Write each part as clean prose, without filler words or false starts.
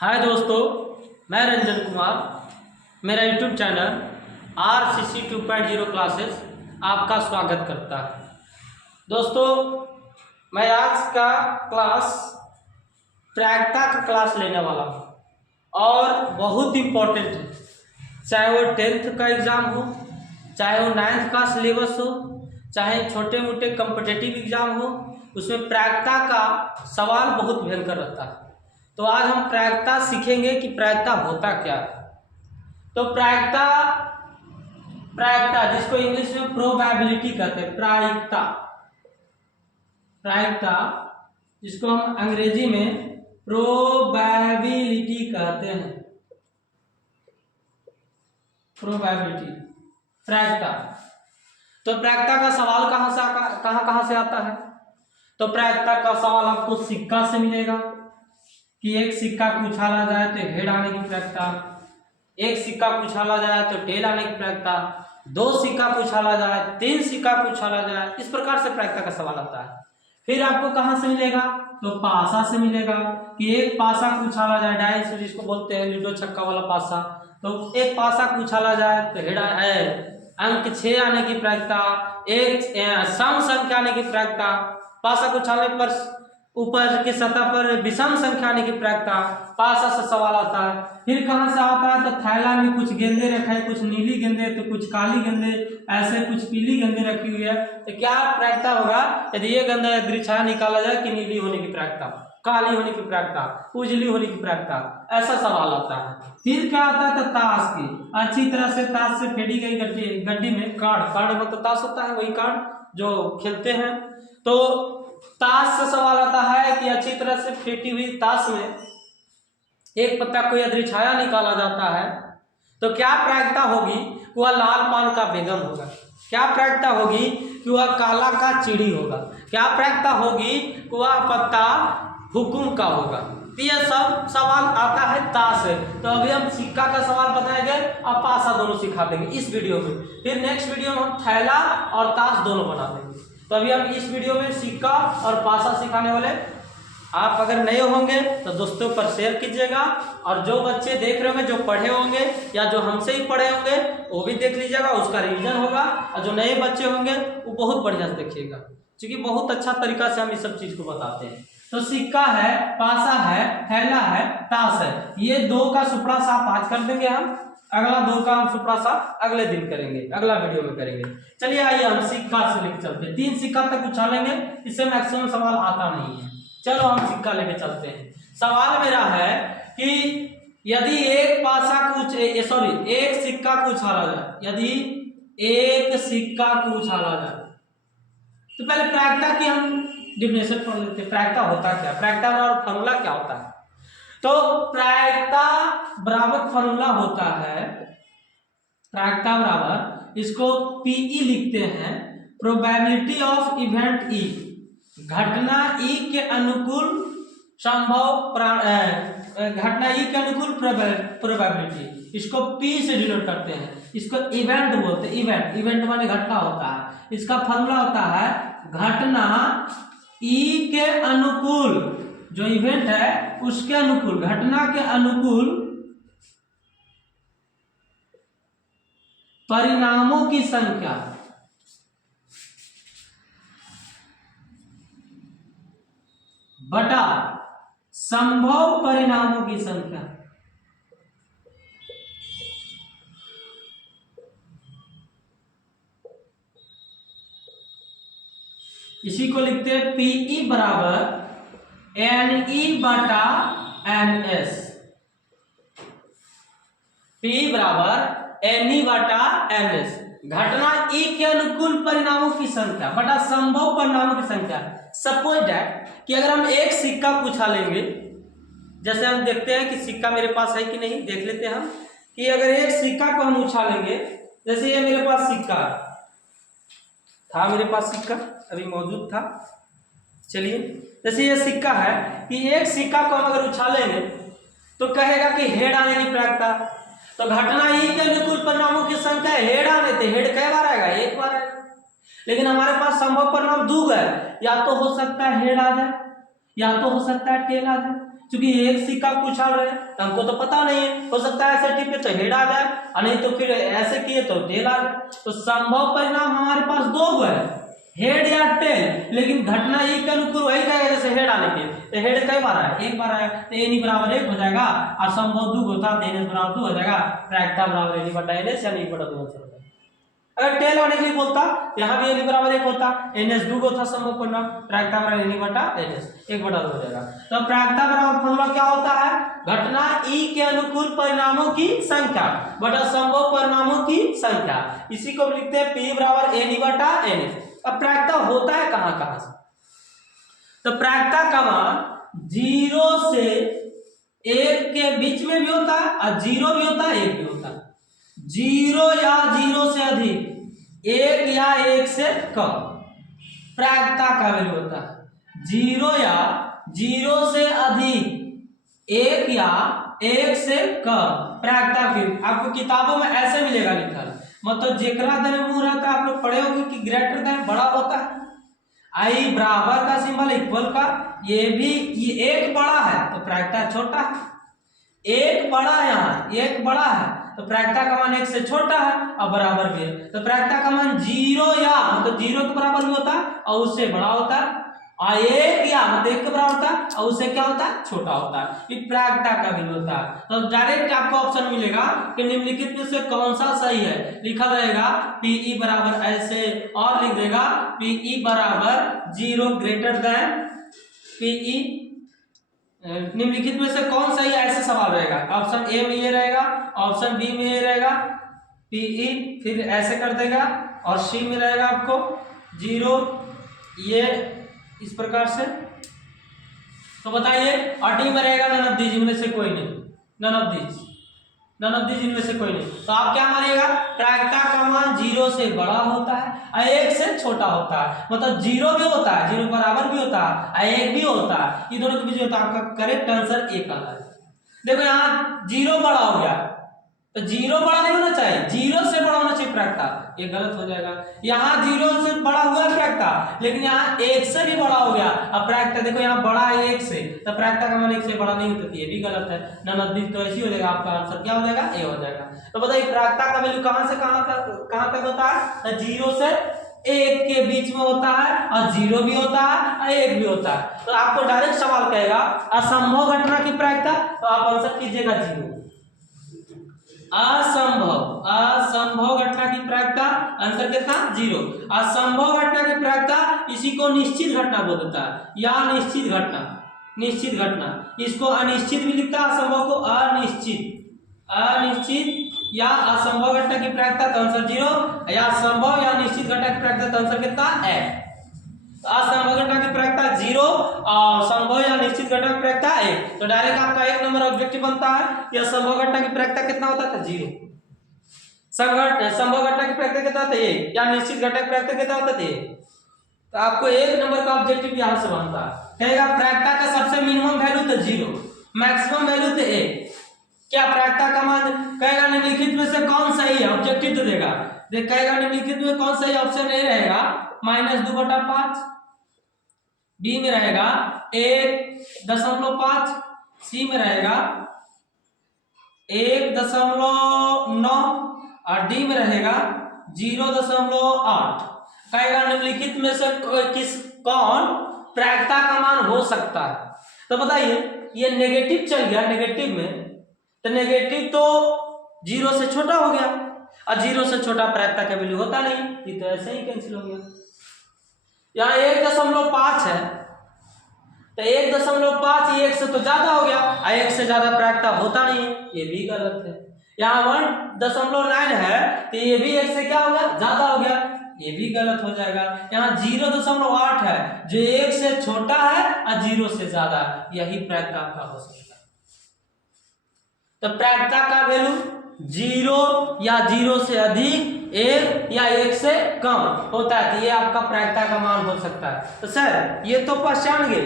हाय दोस्तों, मैं रंजन कुमार। मेरा यूट्यूब चैनल RCC 2.0 क्लासेस आपका स्वागत करता है। दोस्तों, मैं आज का क्लास प्रायिकता का क्लास लेने वाला हूँ और बहुत इम्पोर्टेंट है। चाहे वो 10th का एग्ज़ाम हो, चाहे वो 9th का सिलेबस हो, चाहे छोटे मोटे कॉम्पिटिटिव एग्ज़ाम हो, उसमें प्रायिकता का सवाल बहुत भयंकर रहता है। तो आज हम प्रायिकता सीखेंगे कि प्रायिकता होता क्या है। तो प्रायिकता प्रायिकता जिसको इंग्लिश में प्रोबेबिलिटी कहते हैं, प्रायिकता जिसको हम अंग्रेजी में प्रोबेबिलिटी कहते हैं, प्रोबेबिलिटी प्रायिकता। तो प्रायिकता का सवाल कहाँ से आता है? तो प्रायिकता का सवाल आपको सिक्का से मिलेगा कि एक सिक्का को उछाला जाए तो हेड आने की प्रायिकता, एक सिक्का को उछाला जाए तो टेल आने की प्रायिकता, 2 सिक्का को उछाला जाए, 3 सिक्का को उछाला जाए, इस प्रकार से प्रायिकता का सवाल आता है। फिर आपको कहाँ से मिलेगा? तो पासा से मिलेगा कि एक पासा को उछाला जाए, डाइस जिसको बोलते हैं लूडो छक्का वाला पासा, तो एक पासा को उछाला जाए तो हेड अंक 6 आने की प्रायिकता, एक सम संख्या आने की प्रायिकता, पासा को उछालने पर ऊपर की सतह पर विषम संख्या आने की प्रायिकता, पासा से सवाल आता है। फिर कहाँ से आता है? तो थैला में कुछ गेंदे रखे हैं, कुछ नीली गेंदे तो कुछ काली गेंदे, ऐसे कुछ पीली गेंदे रखी हुई है, तो क्या प्रायिकता होगा यदि ये गेंदा यादृच्छिक निकाला जाए कि नीली होने की प्रायिकता, काली होने की प्रायिकता, उजली होने की प्रायिकता, ऐसा सवाल आता है। फिर क्या आता है? तो ताश की अच्छी तरह से ताश से फेंटी गई गड्डी में कार्ड मतलब ताश होता है, वही कार्ड जो खेलते हैं। तो ताश से सवाल आता है कि अच्छी तरह से फेंटी हुई ताश में एक पत्ता को यादृच्छिक निकाला जाता है, तो क्या प्रायिकता होगी कि वह लाल पान का बेगम होगा? क्या प्रायिकता होगी कि वह काला का चिड़ी होगा? क्या प्रायिकता होगी कि वह पत्ता हुकुम का होगा? तो यह सब सवाल आता है ताश से। तो अभी हम सिक्का का सवाल बताएंगे और पासा दोनों सिखा देंगे इस वीडियो में। फिर नेक्स्ट वीडियो में हम थैला और ताश दोनों बना देंगे। तो अभी हम इस वीडियो में सिक्का और पासा सिखाने वाले। आप अगर नए होंगे तो दोस्तों पर शेयर कीजिएगा, और जो बच्चे देख रहे होंगे, जो पढ़े होंगे या जो हमसे ही पढ़े होंगे, वो भी देख लीजिएगा, उसका रिवीजन होगा। और जो नए बच्चे होंगे वो बहुत बढ़िया से देखिएगा, क्योंकि बहुत अच्छा तरीका से हम इस सब चीज को बताते हैं। तो सिक्का है, पासा है, थैला है, ताश है, ये 2 का सुपड़ा साफ आज कर देंगे हम। अगला 2 का हम सुपड़ा साफ अगले दिन करेंगे, अगला वीडियो में करेंगे। चलिए आइए हम सिक्का से लेकर चलते हैं। 3 सिक्का तक उछालेंगे, इससे मैक्सिमम सवाल आता नहीं है। चलो हम सिक्का लेके चलते हैं। सवाल मेरा है कि यदि एक सिक्का को उछाला जाए, यदि एक सिक्का को उछाला जाए, तो पहले प्रायिकता की हम डिफिनेशन पढ़ लेते हैं। प्रायिकता होता क्या? प्रायिकता बराबर फॉर्मूला क्या होता है? तो प्रायिकता बराबर फॉर्मूला होता है, प्रायिकता बराबर, इसको PE लिखते हैं, प्रोबेबिलिटी ऑफ इवेंट E, घटना E के अनुकूल संभव घटना E के अनुकूल प्रोबेबिलिटी, इसको P से डिनोट करते हैं। इसको इवेंट बोलते हैं। इवेंट माने घटना होता है। इसका फॉर्मूला होता है घटना E के अनुकूल, जो इवेंट है उसके अनुकूल, घटना के अनुकूल परिणामों की संख्या बटा संभव परिणामों की संख्या। इसी को लिखते हैं PE बराबर NE बटा NS। PE बराबर NE बटा NS, घटना E के अनुकूल परिणामों की संख्या बटा संभव परिणामों की संख्या। सपोज दैट कि अगर हम एक सिक्का को उछालेंगे, जैसे हम देखते हैं कि सिक्का मेरे पास है कि नहीं, देख लेते हैं हम कि अगर एक सिक्का को हम उछालेंगे, जैसे ये मेरे पास सिक्का था, मेरे पास सिक्का अभी मौजूद था। चलिए, जैसे ये सिक्का है कि एक सिक्का को हम अगर उछालेंगे तो कहेगा कि हेड आने की प्रायिकता। तो घटना E के अनुकूल परिणामों की संख्या हेड आने थे, हेड कई बार आएगा? एक बार आएगा। लेकिन हमारे पास संभव परिणाम 2 है, या तो हो सकता है हेड आ जाए, या तो हो सकता है टेल आ जाए। क्योंकि एक सिक्का पूछा रहे तो हमको तो पता नहीं है, हो सकता है ऐसे टिपे तो हेड आ जाए और नहीं तो फिर ऐसे किए तो टेल आ जाए। तो संभव परिणाम हमारे पास दो है, हेड या टेल, लेकिन घटना एक के अनुकूल वही जाएगा जैसे हेड आने के। तो हेड कई बार आया, एक बार आया तो एन बराबर 1 हो जाएगा और संभव 2 होता तो एन बराबर 2 हो जाएगा, प्रायिकता बराबर एन बटा एन एस या एन बटा 2 हो जाएगा। अगर टेल आने के लिए बोलता यहाँ भी एन बराबर 1 होता, एन एस 2 होता संभव परिणाम, प्रायिकता बराबर एन बटा एन एस 1 बटा 2 हो जाएगा। तो प्रायिकता बराबर फॉर्मूला क्या होता है, घटना ई के अनुकूल परिणामों की संख्या बटा संभव परिणामों की संख्या, इसी को लिखते हैं पी बराबर एन बटा एन एस। अब प्रायिकता होता है कहां कहां से, तो प्रायिकता का मान 0 से 1 के बीच में भी होता है और 0 भी होता है 1 भी होता है, 0 या 0 से अधिक, 1 या 1 से कम प्रायिकता का वैल्यू होता है। 0 या 0 से अधिक, 1 या 1 से कम प्रायिकता फिर आपको किताबों में ऐसे मिलेगा लिखा, मतलब जेकरा देने मुंह रहता है, आप लोग पढ़े होंगे कि ग्रेटर देन बड़ा होता है, आई बराबर का सिंबल इक्वल का, ये भी ये एक बड़ा है तो प्रायिकता छोटा है, एक बड़ा है यहाँ एक बड़ा है तो प्रायिकता का मान 1 से छोटा है और बराबर भी है, तो प्रायिकता का मान 0 या मतलब 0 के बराबर भी होता है और उससे बड़ा होता है, और 1 या मतलब 1 के बराबर होता है और उससे क्या होता है छोटा होता है, ये प्रायिकता का भी होता है। तो डायरेक्ट आपको ऑप्शन मिलेगा कि निम्नलिखित में से कौन सा सही है, लिखा रहेगा पीई बराबर ऐसे और लिख देगा पीई बराबर 0 ग्रेटर देन पीई, निम्नलिखित में से कौन सही है ऐसे सवाल रहेगा, ऑप्शन ए में ये रहेगा, ऑप्शन बी में ये रहेगा पीई, फिर ऐसे कर देगा और सी में रहेगा आपको 0 ये इस प्रकार से। तो बताइए और डी में रहेगा नन ऑफ दीज, इनमें से कोई नहीं, नन ऑफ दीज इनमें से कोई नहीं। तो आप क्या मानिएगा, प्रायिकता का मान 0 से बड़ा होता है और 1 से छोटा होता है, मतलब 0 भी होता है 0 बराबर भी होता है और 1 भी होता है, ये दोनों के बीच होता है। आपका करेक्ट आंसर 1 आता है। देखो यहाँ 0 बड़ा हो गया तो 0 बड़ा नहीं होना चाहिए, 0 से बड़ा होना चाहिए प्रायिकता, ये गलत हो जाएगा। यहाँ 0 से बड़ा हुआ है प्रायिकता, लेकिन यहाँ 1 से भी बड़ा हो गया, अब प्रायिकता देखो यहाँ बड़ा है 1 से, तो प्रायिकता का मान 1 से बड़ा नहीं होता, ये भी गलत है। नन ऑफ दिस तो ऐसी हो जाएगा, आपका आंसर क्या हो जाएगा ए हो जाएगा। तो बताइए प्रायिकता का वैल्यू कहां से कहां तक होता है, 0 से 1 के बीच में होता है और 0 भी होता है और 1 भी होता है। तो आपको डायरेक्ट सवाल कहेगा असंभव घटना की प्रायिकता, तो आप आंसर कीजिएगा 0। असंभव घटना की प्रायिकता आंसर कितना 0। असंभव घटना की प्रायिकता इसी को निश्चित घटना बोल देता है, या निश्चित घटना, इसको अनिश्चित भी लिखता है, असंभव को अनिश्चित या असंभव घटना की प्रायिकता तो आंसर 0, या संभव या निश्चित घटना की प्रायिकता तो आंसर कितना है। असंभव घटना की प्रायिकता 0 और संभव या निश्चित घटना की प्रायिकता 1, तो डायरेक्ट आपका 1 नंबर ऑब्जेक्टिव बनता है। या संभव घटना की प्रायिकता कितना होता था 0, संभव घटना की प्रायिकता कितना होता है 1, या निश्चित घटना की प्रायिकता कितना होता है 1, तो आपको 1 नंबर का ऑब्जेक्टिव यहां से बनता है। कहेगा प्रायिकता का सबसे मिनिमम वैल्यू तो 0, मैक्सिमम वैल्यू तो 1, क्या प्रायिकता का मान कहेगा निम्नलिखित में से कौन सही है, ऑब्जेक्टिव तो देगा, कहेगा निम्नलिखित में कौन सही ऑप्शन ए रहेगा -2/5, बी में रहेगा 1.5, सी में रहेगा 1.9 और डी में रहेगा 0.8। कहेगा निम्नलिखित में से कौन प्रायिकता का मान हो सकता है। तो बताइए ये नेगेटिव चल गया, नेगेटिव में तो नेगेटिव तो 0 से छोटा हो गया और 0 से छोटा प्रायिकता का वैल्यू होता नहीं, ये तो ऐसे ही कैंसिल हो गया। यहाँ 1.5 है तो 1.5 1 से तो ज्यादा हो गया और 1 से ज्यादा प्रायिकता होता नहीं है, ये भी गलत है। यहाँ 1.9 है तो ये भी 1 से क्या हो गया ज्यादा हो गया, ये भी गलत हो जाएगा। यहाँ 0.8 है जो 1 से छोटा है और 0 से ज्यादा है, यही प्रायिकता आपका हो सकता है। तो प्रायिकता का वैल्यू 0 या 0 से अधिक, 1 या 1 से कम होता है, तो ये आपका प्रायिकता का मान हो सकता है। तो सर ये तो पहचान गए,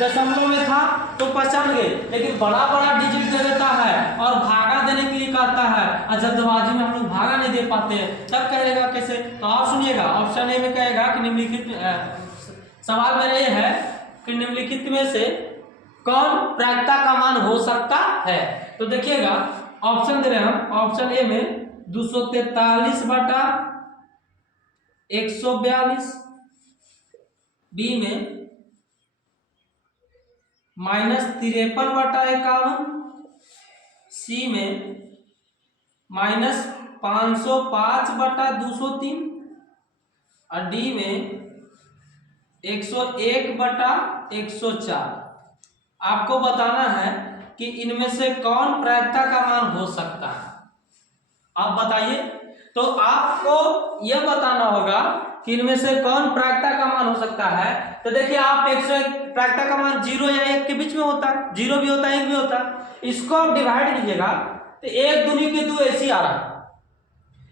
दशमलव में था तो पहचान गए, लेकिन बड़ा बड़ा डिजिट दे देता है और भागा देने के लिए कहता है और जल्दबाजी में हम लोग भागा नहीं दे पाते हैं, तब कहेगा कैसे। तो आप सुनिएगा ऑप्शन ए में कहेगा कि निम्नलिखित सवाल मेरा ये है कि निम्नलिखित में से कौन प्रायिकता का मान हो सकता है। तो देखिएगा ऑप्शन दे रहे हैं हम, ऑप्शन ए में 243/142, बी में -53/51, सी में -505/203 और डी में 101/104। आपको बताना है कि इनमें से कौन प्रायिकता का मान हो सकता है। आप बताइए। तो आपको यह बताना होगा कि इनमें से कौन प्रायिकता का मान हो सकता है। तो देखिए आप 101 प्रायिकता का मान 0 या 1 के बीच में होता है, 0 भी होता है 1 भी होता है। इसको आप डिवाइड कीजिएगा तो 1 दूनी के 2 ऐसे ही आ रहा है,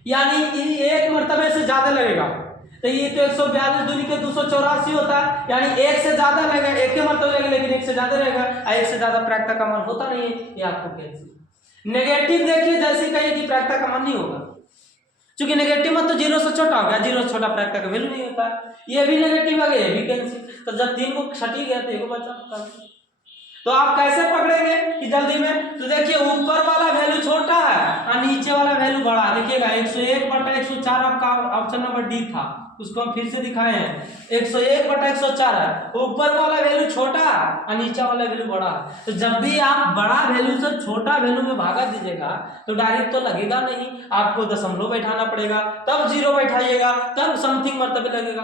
यानी 1 मर्तबे से ज्यादा लगेगा। तो ये तो 142 दूनी के 284 होता है, यानी 1 से ज्यादा लगेगा, 1 के मर्तबे लगेगा लेकिन 1 से ज्यादा रहेगा। 1 से ज्यादा प्रायिकता का मान होता नहीं है, ये आपको कैंसिल। नेगेटिव देखिए जैसे कहिए कि प्रायिकता का मान नहीं होगा, क्योंकि नेगेटिव मत तो 0 से छोटा हो गया, 0 से छोटा प्रायिकता का वैल्यू नहीं होता है। ये भी नेगेटिव आ गया, ये भी कैंसिल। तो जब 3 को छठी गया तो 1 बचा। तो आप कैसे पकड़ेंगे कि जल्दी में। तो देखिए ऊपर वाला वैल्यू छोटा है और नीचे वाला वैल्यू बड़ा। देखिएगा 101/104 आपका ऑप्शन नंबर डी था, उसको हम फिर से दिखाए हैं। 101/104 है, ऊपर वाला वैल्यू छोटा है और नीचे वाला वैल्यू बड़ा है। तो जब भी आप बड़ा वैल्यू से छोटा वैल्यू में भागा दीजिएगा तो डायरेक्ट तो लगेगा नहीं, आपको दशमलव बैठाना पड़ेगा, तब 0 बैठाइएगा, तब समथिंग मर्तबे लगेगा।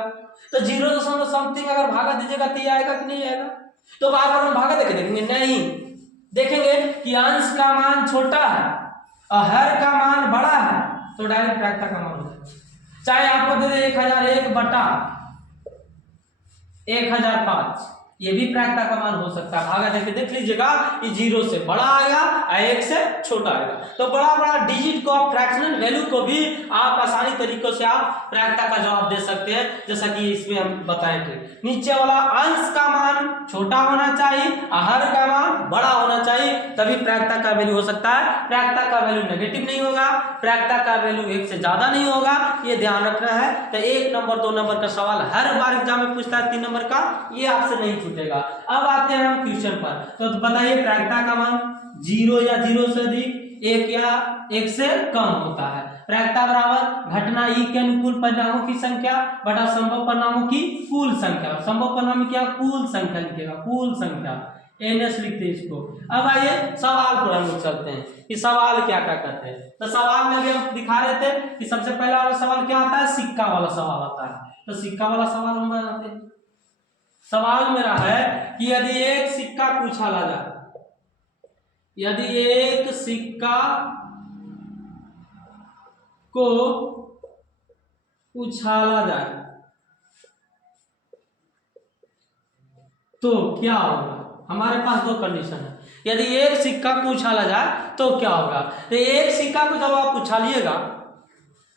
तो 0 समथिंग अगर भागा दीजिएगा तो ये आएगा कि नहीं आएगा। तो बार बार हम भागा देखेंगे नहीं, देखेंगे कि अंश का मान छोटा है और हर का मान बड़ा है तो डायरेक्ट प्रायिकता का मान होता है। चाहे आपको दे दे 1001/1005, ये भी प्रायिकता का मान हो सकता है। भागा देके देख लीजिएगा कि 0 से बड़ा आएगा और 1 से छोटा आएगा। तो बड़ा बड़ा डिजिट को आप फ्रैक्शनल वैल्यू को भी आप आसानी तरीकों से आप प्रायिकता का जवाब दे सकते हैं, जैसा कि इसमें हम बताए थे। नीचे वाला अंश का मान छोटा होना चाहिए और हर का मान बड़ा होना चाहिए, तभी प्रायिकता का वैल्यू हो सकता है। प्रायिकता का वैल्यू नेगेटिव नहीं होगा, प्रायिकता का वैल्यू 1 से ज्यादा नहीं होगा, ये ध्यान रखना है। तो 1 नंबर 2 नंबर का सवाल हर बार एग्जाम में पूछता है, 3 नंबर का ये आपसे नहीं छूटेगा। अब आते हैं हम क्वेश्चन पर। तो बताइए प्रायिकता का मान 0 या 0 से अधिक, 1 या 1 से कम होता है। प्रायिकता बराबर घटना ई के अनुकूल परिणामों की संख्या बटा संभव परिणामों की कुल संख्या। संभव परिणाम क्या, कुल संख्या लिखेगा, कुल संख्या एनएस लिखते हैं इसको। अब आइए सवाल पर हम लोग चलते हैं कि सवाल क्या क्या करते हैं। तो सवाल में भी हम दिखा रहे थे कि सबसे पहला वाला सवाल क्या आता है, सिक्का वाला सवाल आता है। तो सिक्का वाला सवाल हम बनाते हैं। सवाल मेरा है कि यदि एक सिक्का को उछाला जाए, यदि एक सिक्का को उछाला जाए तो क्या होगा। हमारे पास 2 कंडीशन है। यदि एक सिक्का को उछाला जाए तो क्या होगा। तो एक सिक्का को जब आप उछालिएगा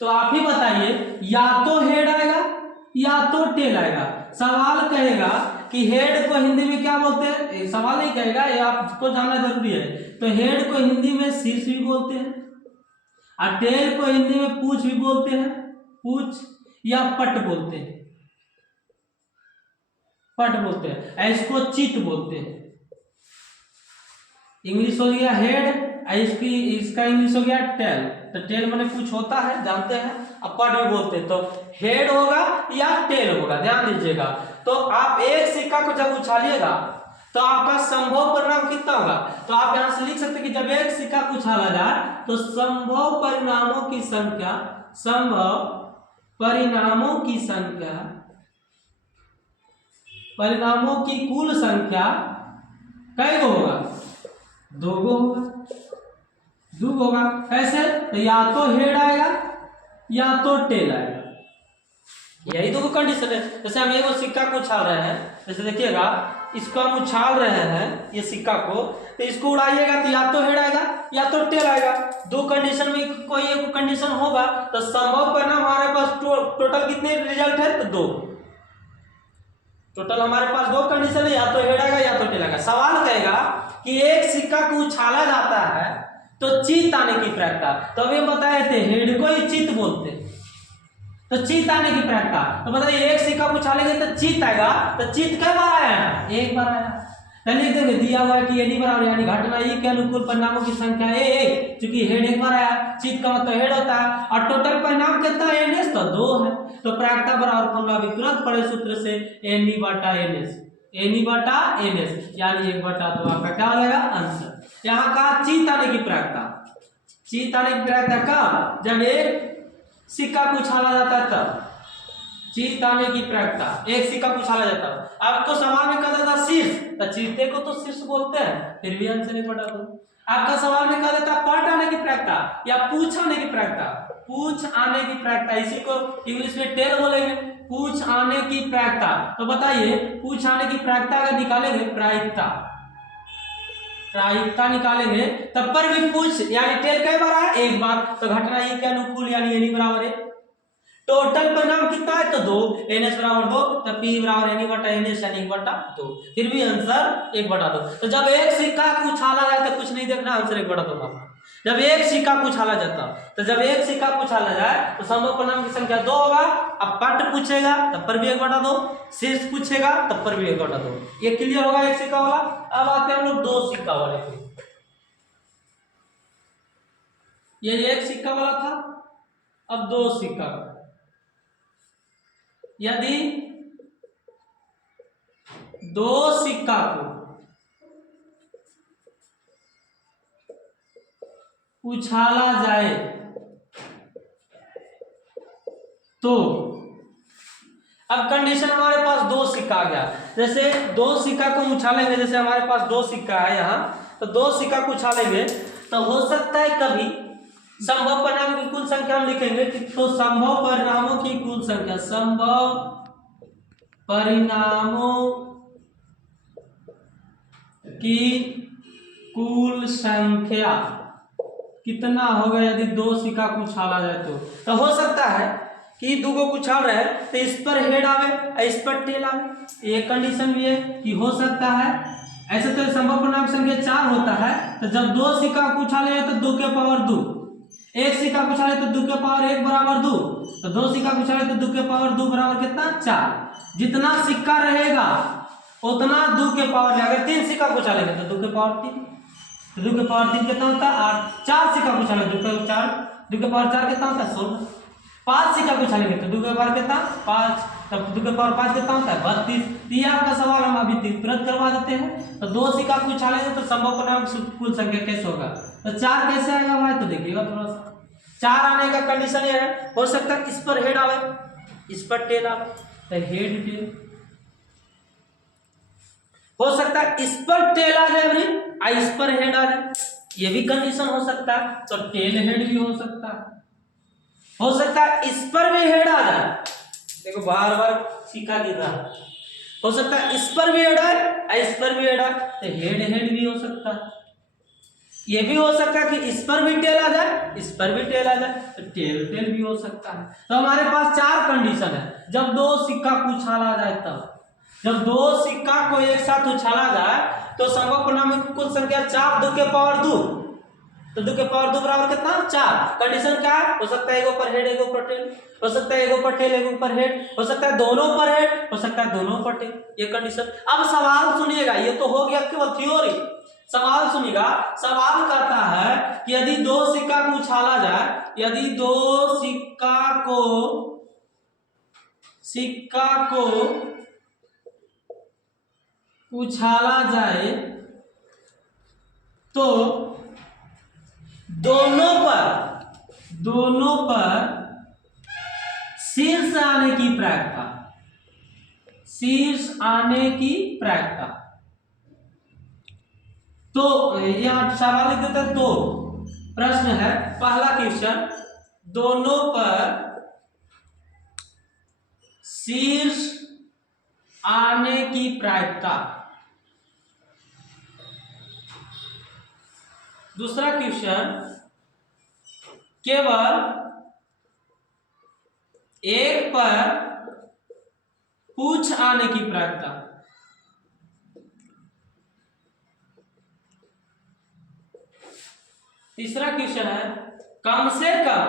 तो आप ही बताइए, या तो हेड आएगा या तो टेल आएगा। सवाल कहेगा कि हेड को हिंदी में क्या बोलते हैं, सवाल नहीं कहेगा, ये आपको जानना जरूरी है। तो हेड को हिंदी में शीर्ष भी बोलते हैं और टेल को हिंदी में पूंछ भी बोलते हैं, पूंछ या पट बोलते हैं, पट बोलते हैं। इसको चित बोलते हैं। इंग्लिश हो गया हेड, इसका इंग्लिश हो गया टेल। तो टेल माने कुछ होता है, जानते हैं, अब पट भी बोलते हैं। तो हेड होगा या टेल होगा, ध्यान दीजिएगा। तो आप एक सिक्का को जब उछालिएगा तो आपका संभव परिणाम कितना होगा। तो आप यहां से लिख सकते हैं कि जब एक सिक्का को उछाला जाए तो संभव परिणामों की संख्या, संभव परिणामों की संख्या, परिणामों की कुल संख्या कै गो होगा, 2 गो होगा, 2 होगा। कैसे, तो या तो हेड आएगा या तो टेल आएगा, यही 2 कंडीशन है। जैसे हम एक सिक्का को उछाल रहे हैं, जैसे देखिएगा इसको हम उछाल रहे हैं ये सिक्का को, तो इसको उड़ाइएगा तो या तो हेड आएगा या तो टेल आएगा। 2 कंडीशन में कोई एक कंडीशन होगा। तो संभव परिणाम हमारे पास टोटल कितने रिजल्ट है, तो 2। टोटल हमारे पास 2 कंडीशन है, या तो हेड आएगा या तो टेल आएगा। सवाल कहेगा कि एक सिक्का को उछाला जाता है तो चित आने की प्रायिकता। तो अभी हम बताए थे हेड को ही चित बोलते हैं, तो चित आने की प्रायिकता। तो बताइए एक सिक्का को उछालेंगे तो चित आएगा, तो चित कई बार आया, 1 बार आया। तो लिख देंगे दिया हुआ है कि एनी बराबर यानी घटना ई के अनुकूल परिणामों की संख्या ए, चूंकि हेड एक बार आया, चित का मतलब हेड होता है और टोटल परिणाम कितना है एन एस, तो 2 है। तो प्रायिकता बराबर फॉर्मूला भी तुरंत पड़े सूत्र से एन ई बटा एन एस, एन ई बटा एन एस यानी 1/2 आपका क्या हो जाएगा आंसर। यहाँ कहा चित आने की प्रायिकता, चित आने की प्रायिकता कब, जब एक सिक्का को उछाला जाता है तब चित आने की प्रायिकता, एक सिक्का को उछाला जाता है। आपको सवाल में कहा था शीर्ष, तो चीते को तो शीर्ष बोलते हैं, फिर भी आंसर नहीं पता। तो आपका सवाल में कहा था पट आने की प्रायिकता या पूछ आने की प्रायिकता, पूछ आने की प्रायिकता, इसी को इंग्लिश में टेल बोलेंगे, पूछ आने की प्रायिकता। तो बताइए पूछ आने की प्रायिकता अगर निकालेंगे, प्रायिकता प्रायिकता निकालेंगे तब पर भी पूछ यानी टेल कई बार आया, एक बार, तो घटना ई के अनुकूल यानी एन बराबर है, टोटल परिणाम कितना है तो 2, एन एस बराबर 2, तब पी बराबर एन बटा एन एस यानी 1/2, फिर भी आंसर 1/2। तो जब एक सिक्का को उछाला जाए तो कुछ नहीं देखना, आंसर 1/2 होगा। जब एक सिक्का को उछाला जाता, तो जब एक सिक्का को उछाला जाए तो संभव परिणाम की संख्या 2 होगा। अब पट पूछेगा तब पर भी 1/2, शीर्ष पूछेगा तब पर भी 1/2। ये क्लियर होगा एक सिक्का वाला। अब आते हैं हम लोग 2 सिक्का वाले पे। ये एक सिक्का वाला था, अब 2 सिक्का। यदि 2 सिक्का को उछाला जाए तो, अब कंडीशन हमारे पास 2 सिक्का आ गया, जैसे 2 सिक्का को उछालेंगे, जैसे हमारे पास 2 सिक्का है यहाँ, तो 2 सिक्का को उछालेंगे तो हो सकता है कभी संभव परिणामों की कुल संख्या हम लिखेंगे, तो संभव परिणामों की कुल संख्या, संभव परिणामों की कुल संख्या कितना होगा यदि 2 सिक्का को उछाला जाए तो हो सकता है कि 2 को उछाल रहे हैं तो इस पर हेड आवे, इस पर टेल आवे, एक कंडीशन भी है कि हो सकता है। ऐसे तो संभव परिणाम की संख्या 4 होता है, तो जब 2 सिक्का को उछाले तो 2 के पावर 2, एक सिक्का को उछाले तो 2 के पावर 1 बराबर 2, तो 2 सिक्का को उछाले तो 2 के पावर 2 बराबर कितना 4। जितना सिक्का रहेगा उतना 2 के पावर, अगर 3 सिक्का को उछालेंगे तो 2 के पावर 3, 2 के पावर 3 कितना होता है 8, 4 सिक्का को उछालेंगे 2 के 4, 2 के पावर 4 कितना होता है 16, 5 सिक्का को उछालेंगे तो 2 के पावर कितना 5, तब 2 के पावर 5 कितना होता है 32। ये आपका सवाल हम अभी तुरंत करवा देते हैं। तो 2 सिक्का को उछालेंगे तो संभव परिणाम कुल संख्या कैसे होगा, तो 4 कैसे आएगा भाई, तो देखिएगा थोड़ा सा। 4 आने का कंडीशन ये है, हो सकता है इस पर हेड आवे, इस पर टेल आवे, तो हेड टेल, हो सकता है इस पर टेल आ जाए इस पर हेड आ जाए, ये भी कंडीशन हो सकता है, तो टेल हेड भी हो सकता है। हो सकता है इस पर भी हेड आ जाए, देखो बार बार सिक्का गिर रहा है, हो सकता है इस पर भी हेड आए, इस पर भी हेड आए, तो हेड हेड भी हो सकता है। ये भी हो सकता है कि इस पर भी टेल आ जाए, इस पर भी टेल आ जाए, तो टेल टेल भी हो सकता है। तो हमारे पास 4 कंडीशन है जब 2 सिक्का को उछाला जाए तब, जब 2 सिक्का को एक साथ उछाला जाए तो संभव परिणामों की कुल संख्या 4, 2 के पावर 2, तो 2 के पावर 2 बराबर कितना 4। कंडीशन क्या है, हो सकता है एक ऊपर हेड एक ऊपर टेल, हो सकता है एक ऊपर टेल एक ऊपर हेड, हो सकता है दोनों पर हेड, हो सकता है दोनों पर टेल, ये कंडीशन। अब सवाल सुनिएगा, ये तो हो गया केवल थ्योरी, सवाल सुनिएगा। सवाल कहता है कि यदि 2 सिक्का को उछाला जाए, यदि 2 सिक्का को उछाला जाए तो दोनों पर शीर्ष आने की प्रायिकता, शीर्ष आने की प्रायिकता, तो यहां सवाल लिख देते हैं। तो प्रश्न है पहला क्वेश्चन, दोनों पर शीर्ष आने की प्रायिकता। दूसरा क्वेश्चन, केवल एक पर पूछ आने की प्रायिकता। तीसरा क्वेश्चन है कम से कम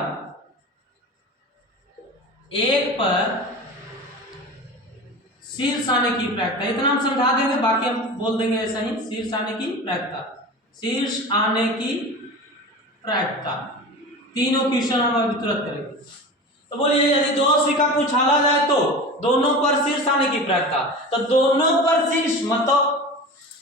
एक पर शीर्ष आने की प्रायिकता, इतना हम समझा देंगे, बाकी हम बोल देंगे ऐसा ही। शीर्ष आने की प्रायिकता, शीर्ष आने की प्रायिकता, तीनों क्वेश्चन हम अभी तुरंत करेंगे। तो बोलिए यदि दो सिक्का को उछाला जाए तो दोनों पर शीर्ष आने की प्रायिकता, तो दोनों पर शीर्ष मतलब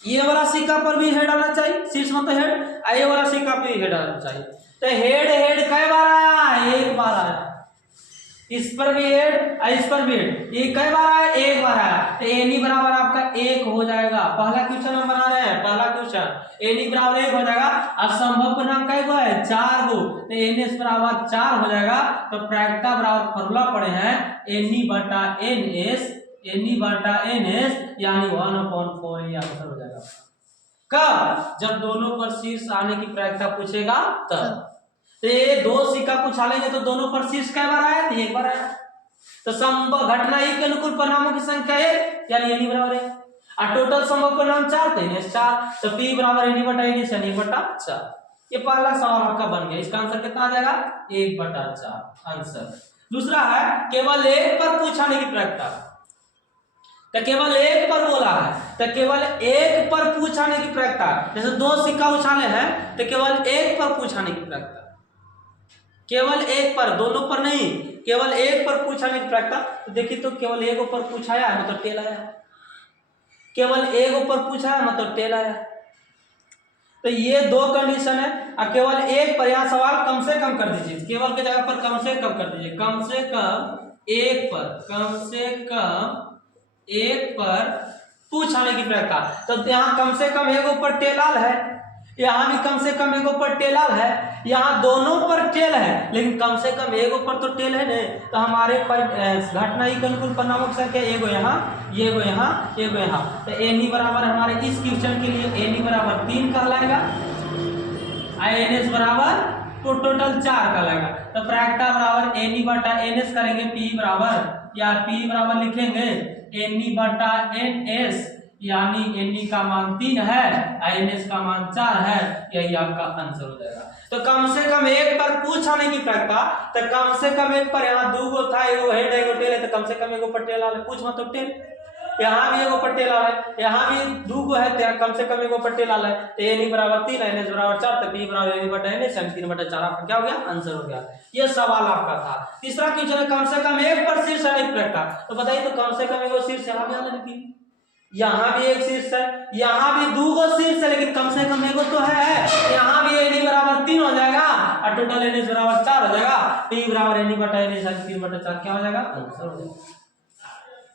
ये वाला सिक्का पर भी हेड आना चाहिए, शीर्ष मतलब हेड, ये वाला सिक्का पर भी हेड आना चाहिए। तो हेड हेड कई बार आया? एक बार आया। इस पर भी हेड, इस पर भी हेड, ये कई बार आया? एक बार आया। तो एनी बराबर आपका एक हो जाएगा। पहला क्वेश्चन हम बना रहे हैं, पहला क्वेश्चन एनी बराबर एक हो जाएगा। अब संभव परिणाम कई गो है? 4 गो। तो एन बराबर 4 हो जाएगा। तो प्रायिकता बराबर फॉर्मूला पढ़े हैं एनी बटा एन एस, एनी बटा एन एस यानी 1/4, ये आंसर हो जाएगा। कब? जब दोनों पर शीर्ष आने की प्रायिकता पूछेगा तब। तो ये दो सिक्का को उछालेंगे तो दोनों पर शीर्ष कई बार आया? एक बार आया। तो संभव घटना ही के अनुकूल परिणामों की संख्या 1 यानी एनी बराबर 1, और टोटल संभव परिणाम 4 तो एन 4। तो पी बराबर एनी बटा एन यानी 1/4। ये पहला सवाल आपका बन गया। इसका आंसर कितना आ जाएगा? 1/4 आंसर। दूसरा है केवल एक पर पूछाने की प्रायिकता, तो केवल एक पर बोला है, तो केवल एक पर पूछाने की प्रायिकता, जैसे दो सिक्का उछाले हैं तो केवल एक पर पूछाने की प्रायिकता, केवल एक पर, दोनों पर नहीं, केवल एक पर पूछाने की प्रायिकता। तो देखिए तो केवल एक ऊपर पूछाया है मतलब टेल आया, केवल एक ऊपर पूछा है मतलब टेल आया। तो ये दो कंडीशन है। और केवल एक पर, यहाँ सवाल कम से कम कर दीजिए, केवल के जगह पर कम से कम कर दीजिए, कम से कम एक पर, कम से कम एक पर पूछाने की प्रायिकता। तो यहाँ कम से कम एक ऊपर टेलाल है, यहाँ भी कम से कम एक ऊपर टेलाल है, यहाँ दोनों पर टेल है, लेकिन कम से कम एक ऊपर तो टेल है नहीं। तो हमारे पर घटना ही के अनुकूल परिणामों की संख्या एगो यहाँ, ये गो यहाँ, ये गो यहाँ। तो एनी बराबर हमारे इस क्वेश्चन के लिए एनी बराबर 3 कहलाएगा, एन एस बराबर तो टोटल 4 कहलाएगा। तो प्रायिकता बराबर एनी बटा एन एस करेंगे, पी बराबर या पी बराबर लिखेंगे एनी बटा एन एस यानी एनी का मान 3 है, एन एस का मान 4 है, यही आपका आंसर हो जाएगा। तो कम से कम एक पर पूछाने की प्रायिकता, तो कम से कम एक पर, यहाँ 2 गो था, एगो हेड एगो टेल है, तो कम से कम एगो पर टेल आले, पूछ मतलब टेल। यहाँ भी एगो पर टेल आला है, यहाँ भी 2 गो है, तो कम से कम एगो पर टेल आला है। तो एनी बराबर 3, एन एस बराबर 4, तो पी बराबर एनी बटा एन एस 3/4 आपका क्या हो गया? आंसर हो गया। ये सवाल आपका था। तीसरा क्वेश्चन है कम से कम एक पर शीर्ष आने की प्रायिकता। तो बताइए तो कम से कम एगो शीर्ष यहाँ भी आने लगी, यहाँ भी एक शीर्ष है, यहाँ भी 2 गो शीर्ष है, लेकिन कम से कम एगो तो है। यहाँ भी एनी बराबर 3 हो जाएगा और टोटल एन एस बराबर 4 हो जाएगा। पी बराबर एनी बटा एन एस 3/4 क्या हो जाएगा? आंसर हो जाएगा।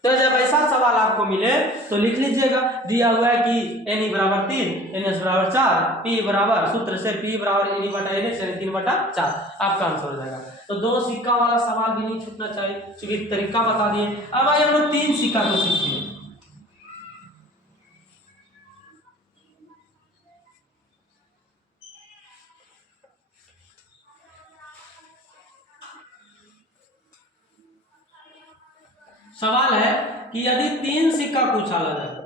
तो जब ऐसा सवाल आपको मिले तो लिख लीजिएगा, दिया हुआ है कि एनी बराबर 3, एन एस बराबर 4, पी बराबर, सूत्र से पी बराबर एनी बटा एन एस 3/4 आपका आंसर हो जाएगा। तो 2 सिक्का वाला सवाल भी नहीं छूटना चाहिए, क्योंकि तरीका बता दिए। अब आइए हम लोग 3 सिक्का को सीखते हैं। सवाल है कि यदि 3 सिक्का को उछाला जाए,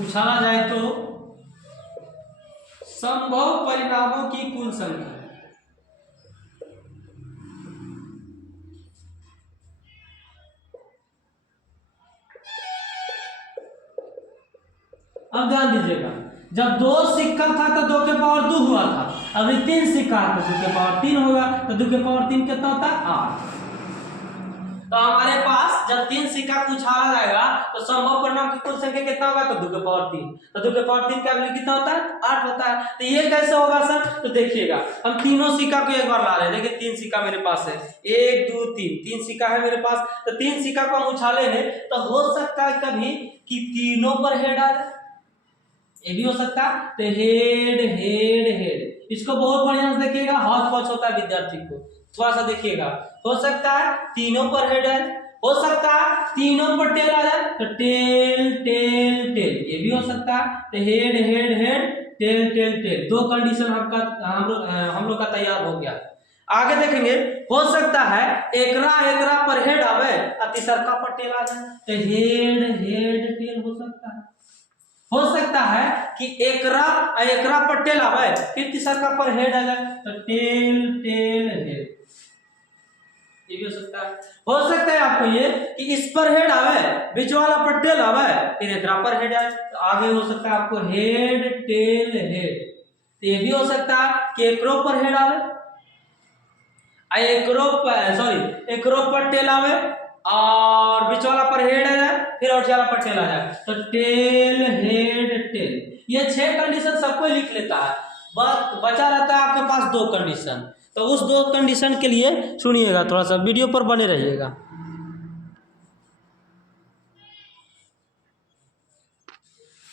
उछाला जाए तो संभव परिणामों की कुल संख्या, अब ध्यान दीजिएगा, जब 2 सिक्का था तो 2 के पावर 2 हुआ था, अभी 3 सिक्का है तो 2 के पावर 3 होगा, तो 2 के पावर 3 कितना होता है? 8। तो हमारे पास जब 3 सिक्का को उछाला जाएगा तो संभव परिणाम की कुल संख्या कितना होगा? तो 2 के पावर 3, तो 2 के पावर 3 का वैल्यू कितना होता है? 8 होता है। तो ये कैसे होगा सर? तो देखिएगा, हम तीनों सिक्का को एक बार ला रहे हैं। देखिए 3 सिक्का मेरे पास है, 1 2 3, 3 सिक्का है मेरे पास। तो 3 सिक्का को हम उछालेंगे तो हो सकता है कभी कि तीनों पर हेड आ जाए, ये भी हो सकता है। तो हेड हेड हेड, इसको बहुत बढ़िया से देखिएगा, हौच पौच होता है विद्यार्थी को, थोड़ा सा देखिएगा। हो सकता है तीनों पर हेड है, हो सकता है तीनों पर टेल आ जाए, तो टेल टेल टेल, ये भी हो सकता है। तो head head head, tail tail tail, 2 condition आपका हम लोग का तैयार हो गया। आगे देखेंगे, हो सकता है एकरा एकरा पर हेड आवे और तीसरका पर टेल आ जाए, तो हेड हेड टेल हो सकता है। हो सकता है कि एकरा पर टेल आवे, फिर तीसरा पर हेड आ जाए, तो टेल टेल हेड, ये भी हो सकता है। हो सकता है आपको ये कि इस पर हेड आवे, बीच वाला पर टेल आवे, फिर एकरा पर हेड आए, तो आगे हो सकता है आपको हेड टेल हेड। तो ये भी हो सकता है कि एकरो पर हेड आवे, एकरो पर टेल आवे और बीच वाला पर हेड आ जाए, फिर और वाला पर टेल आ जाए, तो टेल हेड टेल। ये 6 कंडीशन सबको लिख लेता है, बचा रहता है आपके पास 2 कंडीशन। तो उस 2 कंडीशन के लिए सुनिएगा, थोड़ा सा वीडियो पर बने रहिएगा।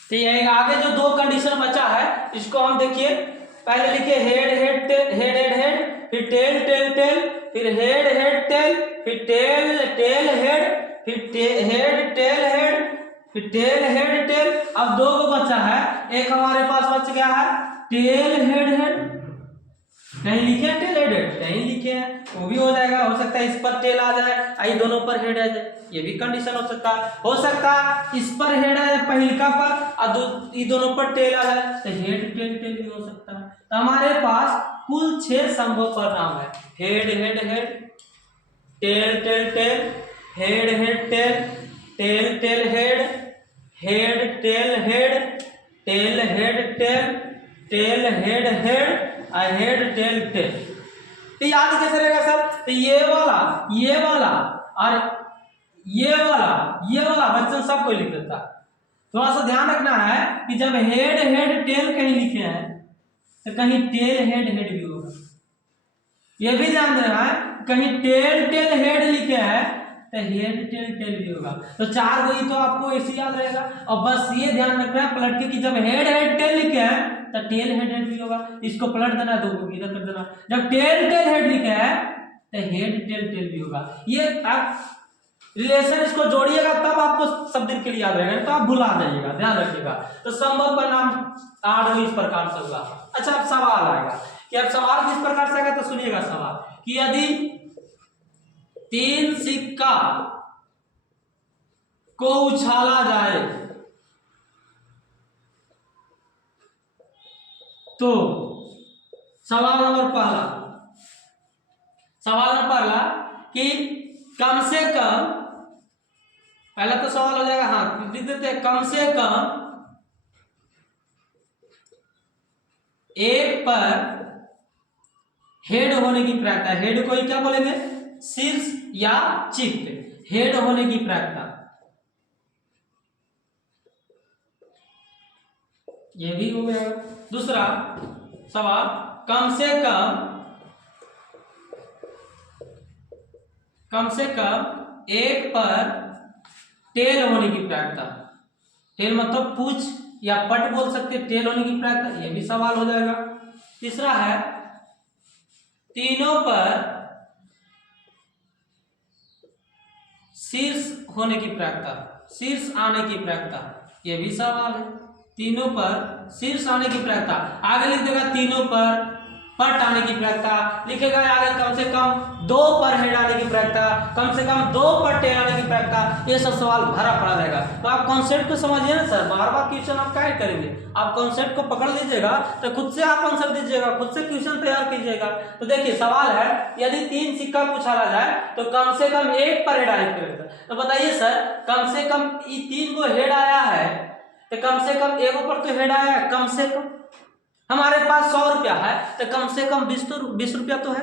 तो ये आगे जो 2 कंडीशन बचा है इसको हम देखिए, पहले लिखे head head tail, head head head, फिर टेल टेल टेल, फिर हेड हेड टेल, फिर टेल टेल हेड, फिर हेड टेल हेड, फिर टेल हेड टेल। अब 2 को बचा है, एक हमारे पास बच गया है टेल हेड हेड। कहीं लिखे हैं टेल हेड हेड, नहीं लिखे हैं, वो भी हो जाएगा। हो सकता है इस पर टेल आ जाए, आई दोनों पर हेड आ जाए, ये भी कंडीशन हो सकता है। हो सकता है इस पर हेड आए पहिलका पर और ये दोनों पर टेल आ जाए, तो हेड टेल टेल भी हो सकता है। तो हमारे पास कुल 6 संभव परिणाम है, head head head, tail tail tail, head head tail, tail tail head, head tail head, tail head tail, tail head head, head tail tail. तो याद कैसे रहेगा सर? तो ये वाला और ये वाला बच्चन सबको लिख देता। थोड़ा सा ध्यान रखना है कि जब हेड हेड टेल कहीं लिखे हैं तो कहीं टेल हेड हेड भी होगा, ये भी ध्यान देना है। कहीं टेल टेल हेड लिखे हैं तो हेड टेल टेल भी होगा। तो 4 गो ही तो आपको ऐसे याद रहेगा। और बस ये ध्यान रखना है पलट के कि जब हेड हेड टेल लिखे हैं तो टेल हेड हेड भी होगा, इसको पलट देना, 2 को इधर कर देना। जब टेल टेल हेड लिखे हैं तो हेड टेल टेल भी होगा। ये आप रिलेशन इसको जोड़िएगा तब आपको सब दिन के लिए याद रहेगा, तो आप भुला जाइएगा, ध्यान रखिएगा। तो संभव परिणाम 8 इस प्रकार से होगा। अच्छा, अब सवाल आएगा कि अब सवाल किस प्रकार से आएगा, तो सुनिएगा सवाल कि यदि 3 सिक्का को उछाला जाए तो सवाल नंबर पहला कि कम से कम, पहला तो सवाल हो जाएगा, हाँ लिख देते हैं, कम से कम एक पर हेड होने की प्रायिकता, हेड को ही क्या बोलेंगे, शीर्ष या चित्त, हेड होने की प्रायिकता, ये भी हो गया। दूसरा सवाल, कम से कम एक पर टेल होने की प्रायिकता, टेल मतलब पूछ या पट बोल सकते, टेल होने की प्रायिकता, ये भी सवाल हो जाएगा। तीसरा है तीनों पर शीर्ष होने की प्रायिकता, शीर्ष आने की प्रायिकता, ये भी सवाल है। तीनों पर शीर्ष आने की प्रायिकता, आगे लिख देगा तीनों पर पट आने की प्रायिकता, लिखेगा आगे कम से कम 2 पर हेड आने की प्रायिकता, कम से कम 2 पर टेल आने की प्रायिकता, ये सब सवाल भरा पड़ा रहेगा। तो आप कॉन्सेप्ट को समझिए ना सर, बार बार क्वेश्चन आप क्या करेंगे, आप कॉन्सेप्ट को पकड़ लीजिएगा तो खुद से आप आंसर दीजिएगा, खुद से क्वेश्चन तैयार कीजिएगा। तो देखिए सवाल है, यदि 3 सिक्का उछाला जाए तो कम से कम एक पर हेड आने की प्रायिकता। तो बताइए सर, कम से कम ये 3 को हेड आया है तो कम से कम एक पर तो हेड आया है, कम से कम हमारे पास 100 रुपया है तो कम से कम 20 रुपया तो है,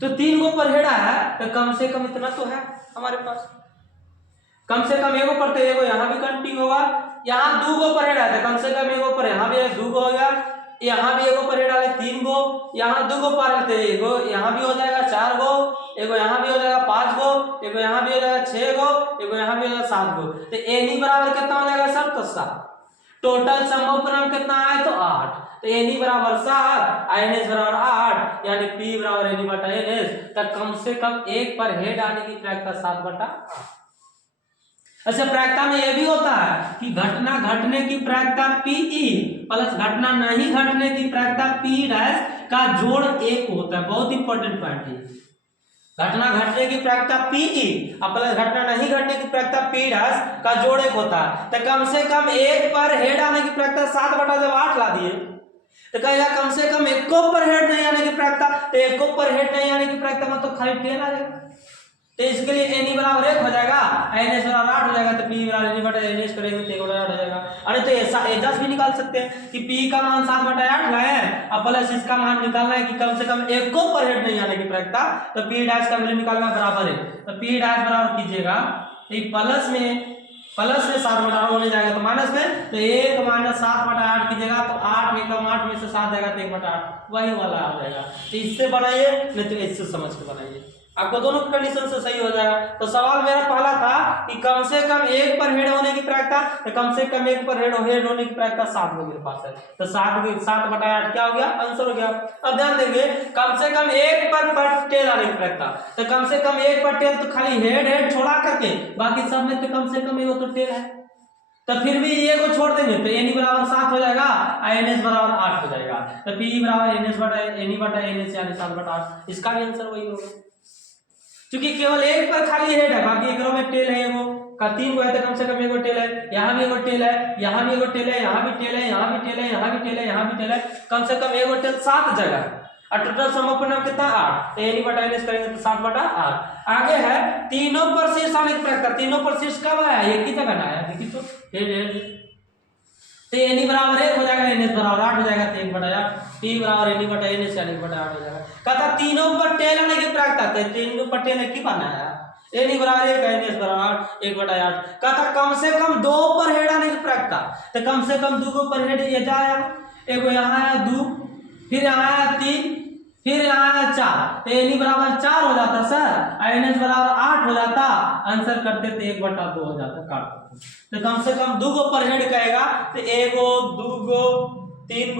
तो 3 गो पर हेड आया है तो कम से कम इतना तो है हमारे पास। कम से कम एगो पर तो एगो यहाँ भी काउंटिंग होगा, यहाँ 2 गो पर हेड आया तो कम से कम एगो पर यहाँ भी 2 गो हो गया, यहाँ भी एगो पर हेड आया 3 गो, यहाँ 2 गो पर आते एगो यहाँ भी हो जाएगा 4 गो, एगो यहाँ भी हो जाएगा 5 गो, एगो यहाँ भी हो जाएगा 6 गो, एगो यहाँ भी हो जाएगा 7 गो। तो एनी बराबर कितना हो जाएगा सर, तो 7। टोटल संभव परिणाम कितना आए तो 8, तो एनी बराबर 7, एनएस बराबर 8, यानी पी बराबर एनी बटा एनएस। तक कम से कम एक पर हेड आने की प्रायिकता 7/8। अच्छा, प्रायिकता में यह भी होता है कि घटना घटने की प्रायिकता पीई प्लस घटना नहीं घटने की प्रायिकता पी डैश का जोड़ 1 होता है। बहुत इंपॉर्टेंट पॉइंट है। घटना घटने की प्रायिकता पी और प्लस घटना नहीं घटने की प्रायिकता पी डैश का जोड़ एक होता है। तो कम से कम एक पर हेड आने की प्रायिकता 7 बटा जब 8 ला दिए तो कहेगा कम से कम एको पर हेड नहीं आने की प्रायिकता, तो एको पर हेड नहीं आने की प्रायिकता में तो खाली टेल आ जाएगा। तो इसके लिए एन बराबर 1 हो जाएगा, एन एस बराबर 8 हो जाएगा, तो पी बराबर एन बटा एन एस करेंगे तो 1 बटा 8 हो जाएगा। अरे तो ऐसा एडजस्ट भी निकाल सकते हैं कि पी का मान 7 बटा 8 लाए हैं और प्लस इसका मान निकालना है कि कम से कम एको पर हेड नहीं आने की प्रायिकता, तो पी डैश का वैल्यू निकालना बराबर है। तो पी डैश बराबर कीजिएगा प्लस में 7 बटा 8 होने जाएगा तो माइनस में, तो 1 माइनस 7 बटा 8 कीजिएगा तो 8 एकम 8 में से 7 जाएगा तो 1 बटा 8 वही वाला आ जाएगा। तो इससे बनाइए नहीं तो इससे समझ के बनाइए, आपको दोनों कंडीशन से सही हो जाएगा। तो सवाल मेरा पहला था कि कम से कम एक पर हेड होने की प्रायिकता, तो कम से कम एक पर हेड होने की प्रायिकता 7 मेरे पास है, तो 7 बटा 8 क्या हो गया, आंसर हो गया। अब ध्यान देंगे कम से कम एक पर टेल आने की प्रायिकता, तो कम से कम एक पर टेल तो खाली हेड छोड़ा करके बाकी सब में तो कम से कम एक तो टेल है, तो फिर भी ये को छोड़ देंगे तो एन बराबर 7 हो जाएगा और एन एस बराबर 8 हो जाएगा, तो पी बराबर एन एस बटा एन एस यानी 7 बटा 8, इसका भी आंसर वही होगा। क्योंकि केवल एक पर खाली हेड है, बाकी एकरों में टेल है, एगो का 3 गो है तो कम से कम एगो टेल है, यहाँ भी एगो टेल है, यहाँ भी एगो टेल है, यहाँ भी टेल है, यहाँ भी टेल है, यहाँ भी टेल है, यहाँ भी टेल है, कम से कम एगो टेल 7 जगह और टोटल सम ऑफ परिणाम कितना 8, तो एन बटा एन एस करेंगे तो 7 बटा 8। आगे है तीनों पर शीर्ष आने की प्रायिकता, तीनों पर शीर्ष कब आया, एक ही जगह ना आया, देखिए तो हेड तो एन बराबर 1 हो जाएगा, एन एस बराबर 8 हो जाएगा, तो 1 बटा 8, पी बराबर एन बटा एन एस यानी 1 बटा 8 हो जाएगा। कहता तीनों पर टेल आने की प्रायिकता, तो तीनों पर टेल की बनाया है, एन बराबर 1 एन एस बराबर 1 बटा 8। कहता कम से कम 2 पर हेड आने की प्रायिकता, तो कम से कम 2 पर हेड ये जाया, एगो यहाँ आया 2, फिर यहाँ आया 3, फिर यहाँ आया 4, तो एन बराबर 4 हो जाता सर, एन एस बराबर 8 हो जाता, आंसर करते तो 1 बटा 2 हो जाता, काट तो कम से कम 2 पर हेड कहेगा तो 1 2 3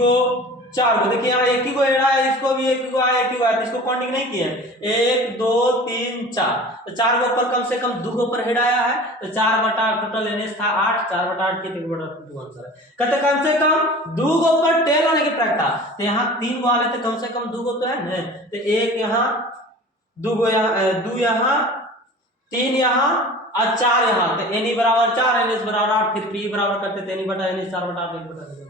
4 गो, देखिए यहाँ एक ही गो हेड है, इसको भी एक ही गो आया, एक ही गो आया, इसको काउंटिंग नहीं किए 1 2 3 4, तो 4 गो पर कम से कम 2 पर हेड आया है, तो 4 बटा टोटल एन एस था 8, 4 बटा 8 की 1 बटा 2 आंसर है। कहते कम से कम 2 पर टेल आने की प्रायिकता, तो यहाँ 3 गो आले तो कम से कम 2 तो है ना, तो 1 यहाँ 2 यहाँ 2 यहाँ 3 यहाँ और 4 यहाँ, तो एन बराबर 4 एन एस बराबर 8, फिर पी बराबर करते थे एन बटा एन एस 4 बटा 8 1 बटा 2।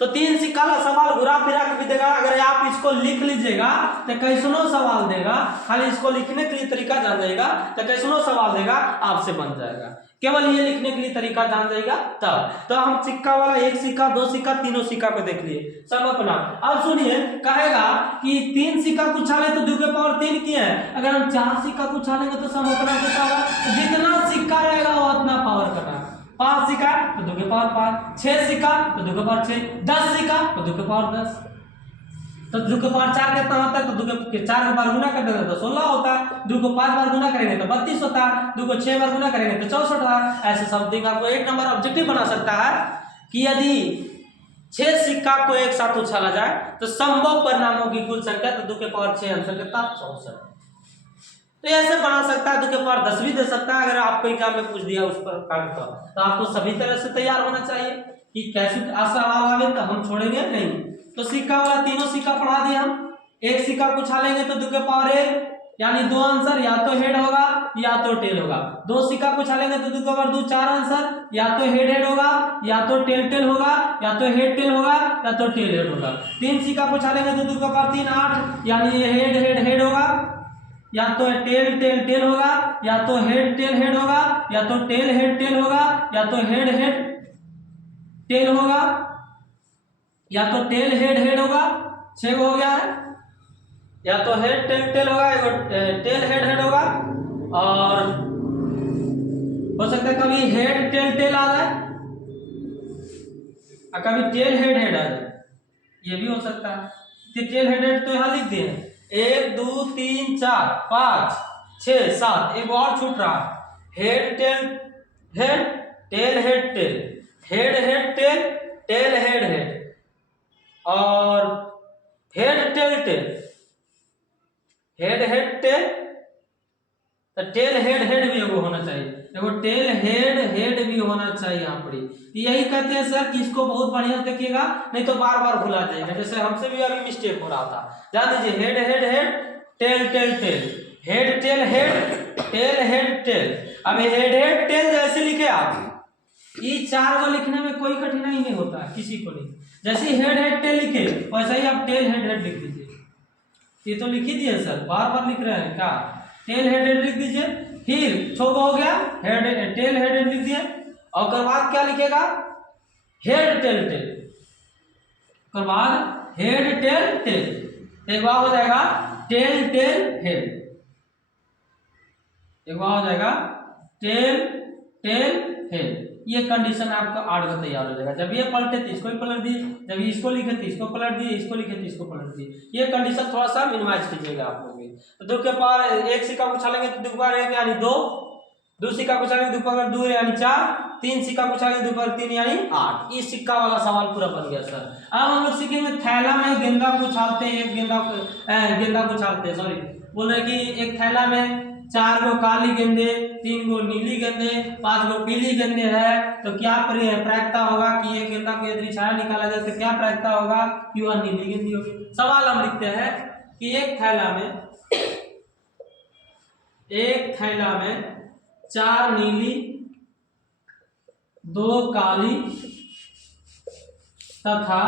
तो 3 सिक्का का सवाल घुरा फिरा के भी देगा, अगर आप इसको लिख लीजिएगा तो कैसनो सवाल देगा, खाली इसको लिखने के लिए तरीका जान जाएगा तो कैसनो सवाल देगा आपसे बन जाएगा, केवल ये लिखने के लिए तरीका जान जाएगा तब। तो हम सिक्का वाला 1 सिक्का 2 सिक्का तीनों सिक्का को देख लिए सब अपना। अब सुनिए कहेगा कि 3 सिक्का को उछाले तो 2 के पावर 3 की है, अगर हम 4 सिक्का को उछालेंगे तो सब अपना कितना होगा, जितना सिक्का रहेगा वो उतना पावर करना, 5 सिक्का तो 2 के पावर 5, 6 सिक्का तो 2 के पावर 6, 10 सिक्का तो 2 के पावर 10, तो 2 के पावर 4 कितना होता है, तो 2 के 4 बार गुना कर देंगे तो 16 होता है, 2 को 5 बार गुना करेंगे तो 32 होता है, 2 को 6 बार गुना करेंगे तो 64 होता है। ऐसे समथिंग आपको 1 नंबर ऑब्जेक्टिव बना सकता है कि यदि 6 सिक्का को एक साथ उछाला जाए तो संभव परिणामों की कुल संख्या, तो 2 के पावर 6 आंसर कितना 64। तो ऐसे बना सकता है, 2 के पावर 10 भी दे सकता है, अगर आपको एग्जाम में पूछ दिया उस पर तो आपको सभी तरह से तैयार होना चाहिए कि कैसे सवाल आवे तो हम छोड़ेंगे नहीं। तो सिक्का वाला तीनों सिक्का पढ़ा दिए हम, 1 सिक्का को उछालेंगे तो 2 के पावर 1 यानी 2 आंसर, या तो हेड होगा या तो टेल होगा। 2 सिक्का को उछालेंगे तो 2 के पावर 2 4 आंसर, या तो हेड होगा या तो टेल होगा, या तो हेड टेल होगा या तो टेल हेड होगा। 3 सिक्का को उछालेंगे तो 2 के पावर 3 8 यानी हेड होगा, या तो टेल होगा, या तो हेड टेल होगा, या तो टेल होगा, या तो हेड टेल होगा, या तो टेल हेड होगा, 6 हो गया है, या तो हेड टेल होगा, टेल हेड होगा, और हो सकता है कभी हेड टेल आ जाए और कभी टेल हेड आ जाए, ये भी हो सकता है। टेल हेड तो यहाँ लिख दिए 1 2 3 4 5 6 7, एक और छूट रहा, हेड टेल हेड और हेड टेल तो टेल हेड भी एगो होना चाहिए, एगो टेल हेड भी होना चाहिए यहाँ पर। यही कहते हैं सर कि इसको बहुत बढ़िया से देखिएगा, नहीं तो बार बार भुला जाएगा, जैसे हमसे भी अभी मिस्टेक हो रहा था। ध्यान दीजिए head tail head tail head tail head tell. अब हेड हेड टेल जैसे लिखे आप, ये चार को लिखने में कोई कठिनाई नहीं होता है किसी को नहीं। जैसे हेड हेड टेल लिखे वैसा ही आप टेल हेड हेड लिख दीजिए। ये तो लिख ही दिए सर, बार बार लिख रहे हैं क्या? टेल हेड हेड लिख दीजिए। फिर छोटा हो गया हेड टेल हेड हेड लिख दिए, और उसके बाद क्या लिखेगा? Head tail tail. उसके बाद हेड टेल टेल। एक बार हो जाएगा टेल टेल हेड। एक बार हो जाएगा टेल टेल हेड। ये कंडीशन आपका 8 का तैयार हो जाएगा। जब ये पलटे तो इसको ही पलट दिए, जब इसको लिखे तो इसको पलट दिए, इसको लिखे तो इसको पलट दिए। ये कंडीशन थोड़ा सा मिनिमाइज कीजिएगा आप लोग। तो दो के पार एक सिक्का उछालेंगे तो दो बार एक यानी दो, दो सिक्का उछालेंगे दो पर दो यानी चार, तीन सिक्का उछालेंगे दो पर तीन यानी 8। इस सिक्का वाला सवाल पूरा बन गया सर। अब हम लोग सीखेंगे थैला में गेंदा को उछालते हैं, एक गेंदा को उछालते हैं, सॉरी बोल रहे कि एक थैला में 4 गो काली गेंदे, 3 गो नीली गेंदे, 5 गो पीली गेंदे है, तो क्या प्रायिकता होगा कि ये गेंदा को यदि छाया निकाला जाए तो क्या प्रायिकता होगा कि वह नीली गेंदी होगी। सवाल हम लिखते हैं कि एक थैला में 4 नीली 2 काली तथा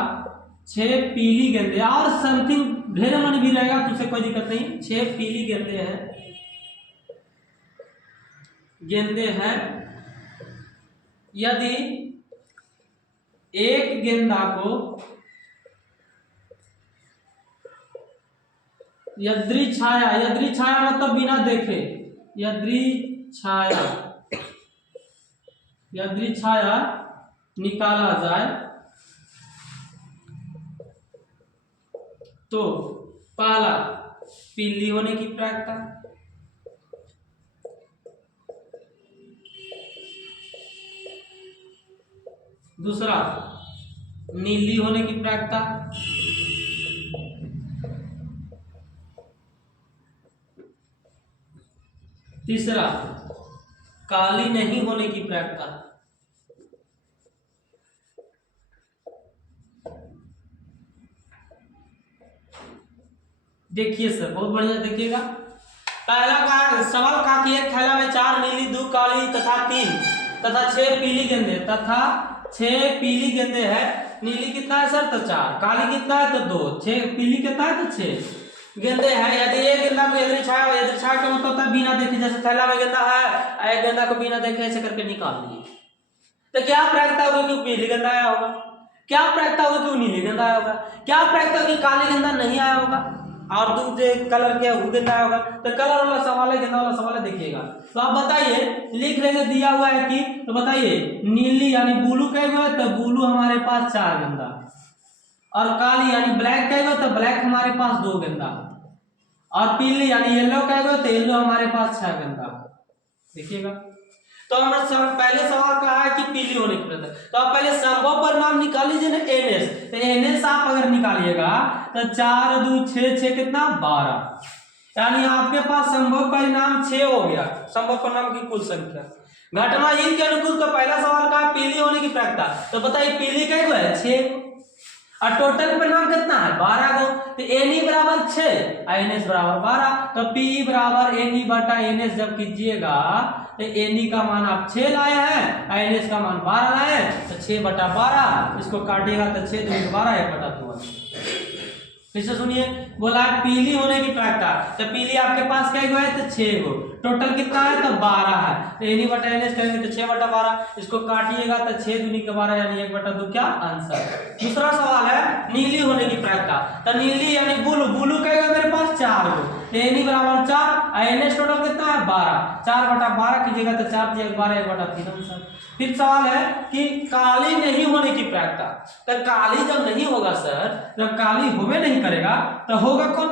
6 पीली गेंदे, और समथिंग ढेर मन भी रहेगा तो उसे कोई दिक्कत नहीं। 6 पीली गेंदे हैं। यदि एक गेंदा को यदृच्छाया मतलब बिना देखे, यदृच्छाया निकाला जाए तो पहला पीली होने की प्रायिकता, दूसरा नीली होने की प्रायिकता, तीसरा काली नहीं होने की प्रायिकता, देखिए सर बहुत बढ़िया देखिएगा। पहला का सवाल कहा कि एक थैला में 4 नीली 2 काली तथा 6 पीली गेंदे तथा 6 पीली गेंदे है। नीली कितना है सर? तो 4। काली कितना है? तो 2। 6 पीली कितना है? तो 6 गेंदे हैं। यदि एक गेंदा को यदृच्छाया का मतलब होता है बिना देखे, जैसे थैला में गेंदा है, एक गेंदा को बिना देखे ऐसे करके निकाल दिए, तो क्या प्रायिकता होगी कि पीली गेंदा आया होगा? क्या प्रायिकता होगी कि नीली गेंदा आया होगा? क्या प्रायिकता होगी काली गेंदा नहीं आया होगा और दूसरे कलर के वो गेंदा होगा? तो कलर वाला सवाल है, गेंदा वाला सवाल है, देखिएगा। तो आप बताइए, लिख लेंगे दिया हुआ है कि, तो बताइए नीली यानी ब्लू कहेगा तो ब्लू हमारे पास 4 गेंदा, और काली यानी ब्लैक कहेगा तो ब्लैक हमारे पास 2 गेंदा, और पीली यानी येलो कहेगा तो येलो हमारे पास 6 गेंदा। देखिएगा, तो हमने पहले सवाल कहा है कि पीली होने की प्रयत्न, तो आप पहले संभव परिणाम निकाल लीजिए ना, NS। तो NS आप अगर निकालिएगा तो 4 2 6 6 कितना 12, यानी आपके पास संभव परिणाम 6 हो गया। संभव परिणाम की कुल संख्या घटना इन के अनुकूल। तो पहला सवाल कहा पीली होने की प्रायिकता, तो बताइए पीली कै गो है? 6, और टोटल परिणाम कितना है? 12 गो। तो NE बराबर 6 और NS बराबर 12, तो P बराबर NE बटा NS जब कीजिएगा तो NE का मान आप 6 लाए हैं और NS का मान 12 लाए हैं, तो 6 बटा 12 इसको काटिएगा तो 6 दूनी 12 1 बटा 2। फिर से सुनिए, बोला है पीली होने की प्रायिकता, तो पीली आपके पास कै गो है? तो 6 गो। टोटल कितना है? तो 12 है। तो NE बटा NS करेंगे तो 6 बटा 12, इसको काटिएगा तो 6 दूनी के 12 यानी 1 बटा 2 क्या आंसर। दूसरा सवाल है नीली होने की प्रायिकता, तो नीली यानी ब्लू कहेगा मेरे पास 4 गो, तो NE बराबर 4 और NS टोटल कितना है? 12। 4 बटा 12 कीजिएगा तो 4 दिया 12 1 बटा 3 आंसर। फिर सवाल है कि काली नहीं होने की प्रायिकता, तो काली जब नहीं होगा सर, जब काली होवे नहीं करेगा तो होगा कौन?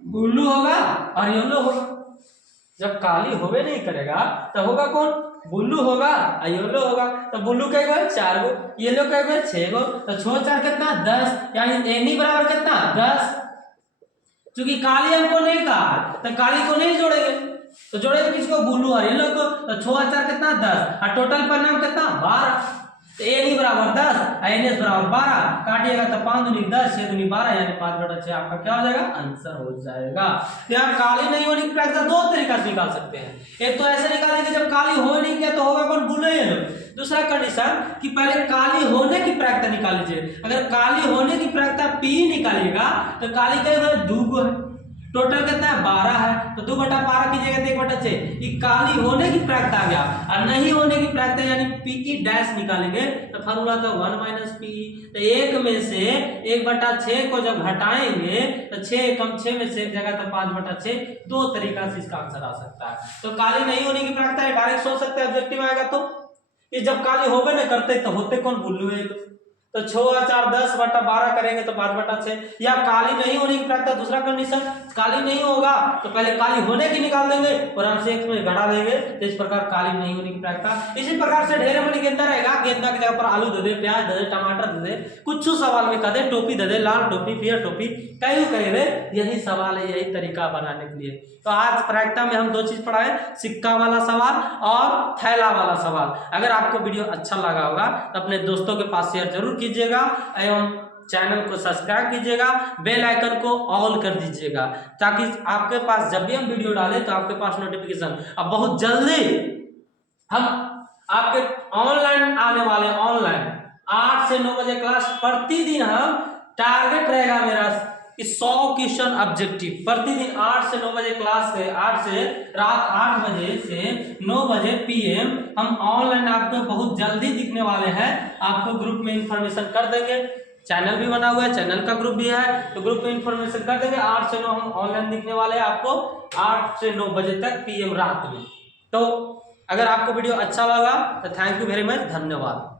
ब्लू होगा और येलो होगा। जब काली होवे नहीं करेगा तो होगा कौन? ब्लू होगा और येलो होगा। तो ब्लू कई गो है? 4 गो, येलो कई गो है? 6 गो, तो 6 4 कितना 10, यानी NE बराबर कितना 10। क्योंकि काली हमको नहीं कहा तो काली को नहीं जोड़ेंगे, तो जोड़ेंगे किसको? ब्लू और येलो को। तो 6 4 कितना 10 और टोटल परिणाम कितना 12। तो एन बराबर 10, एन बराबर 12, काटिएगा तो 5 दूनी 10, 6 दूनी 12, यानी 5/6 आपका क्या हो जाएगा, आंसर हो जाएगा। तो यहाँ काली नहीं होने की प्रायिकता दो तरीका से निकाल सकते हैं। एक तो ऐसे निकालेंगे जब काली हो नहीं गया तो होगा कौन, भूल नहीं है। दूसरा कंडीशन कि पहले काली होने की प्रायिकता निकाल लीजिए। अगर काली होने की प्रायिकता P निकालिएगा तो काली का 2 है, टोटल कितना है 12 है, तो 2/12 कीजिएगा तो 1/6। ये काली होने की प्रायिकता आ गया, और नहीं होने की प्रायिकता यानी P डैश निकालेंगे तो फार्मूला था 1 - P। तो 1 में से 1/6 को जब घटाएंगे तो 6 कम 6 में से एक जगह तो 5/6। दो तरीका से इसका आंसर आ सकता है। तो काली नहीं होने की प्रायिकता है, डायरेक्ट सोच सकते हैं, ऑब्जेक्टिव आएगा तो ये जब काली होबे नहीं करते तो होते कौन, बुल्लू है। तो 6 और 4 10/12 करेंगे तो 5/6। या काली नहीं होने की प्रायिकता, दूसरा कंडीशन काली नहीं होगा तो पहले काली होने की निकाल देंगे और हम से एक में घटा देंगे। तो इस प्रकार काली नहीं होने की प्रायिकता। इसी प्रकार से ढेरे मनी गेंदा रहेगा, गेंदा की जगह पर आलू दे दे, प्याज दे दे, टमाटर दे दे, कुछ सवाल में कह दे टोपी दे दे, लाल टोपी, पियर टोपी, कहीं कह दे। यही सवाल है, यही तरीका बनाने के लिए। तो आज प्रायिकता में हम 2 चीज पढ़ाए, सिक्का वाला सवाल और थैला वाला सवाल। अगर आपको वीडियो अच्छा लगा होगा तो अपने दोस्तों के पास शेयर जरूर कीजिएगा एवं चैनल को सब्सक्राइब कीजिएगा, बेल आइकन को ऑल कर दीजिएगा, ताकि आपके पास जब भी हम वीडियो डालें तो आपके पास नोटिफिकेशन। अब बहुत जल्दी हम आपके ऑनलाइन आने वाले, ऑनलाइन 8 से 9 बजे क्लास, प्रतिदिन हम टारगेट रहेगा मेरा कि 100 क्वेश्चन ऑब्जेक्टिव प्रतिदिन 8 से 9 बजे क्लास से, 8 से रात 8 बजे से 9 बजे PM हम ऑनलाइन आपको बहुत जल्दी दिखने वाले हैं। आपको ग्रुप में इंफॉर्मेशन कर देंगे, चैनल भी बना हुआ है, चैनल का ग्रुप भी है, तो ग्रुप में इंफॉर्मेशन कर देंगे। 8 से 9 हम ऑनलाइन दिखने वाले हैं आपको 8 से 9 बजे तक PM रात में। तो अगर आपको वीडियो अच्छा लगा तो थैंक यू वेरी मच, धन्यवाद।